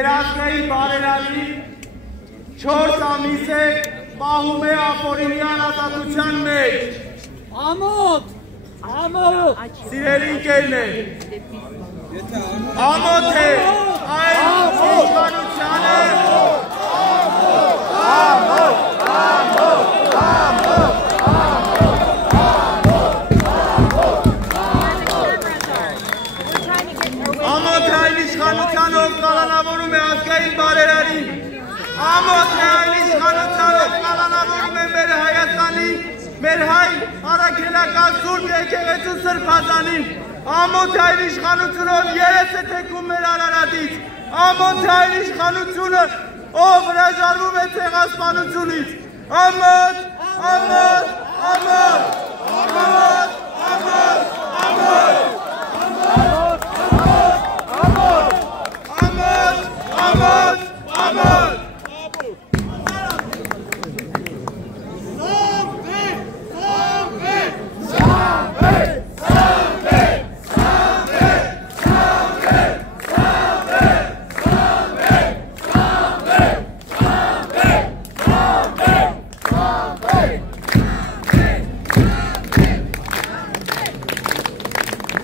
Երազգայի բարերարի 4 ամիս է պահում է ապօրինյան ազատության մեջ։ Ամոթ, Սիրելի ընկերներ, ամոթ է այն իշխանությանը, ով կալանավորում է ազգային բարերարին, ամոթ է այն իշխանության, ով կալանավորում է մեր Հայաստանի, մեր հայ առաքելական սուրբ եկեղեցու սրբազանին, ամոթ է այն իշխանությունը, ով երես է թեքում մեր Արարատից, ամոթ է այն իշխանությունը, ով հրաժարվում է ցեղասպանությունից, ամոթ, ամոթ, ամոթ, ամոթ, ամոթ, ամոթ, Amor!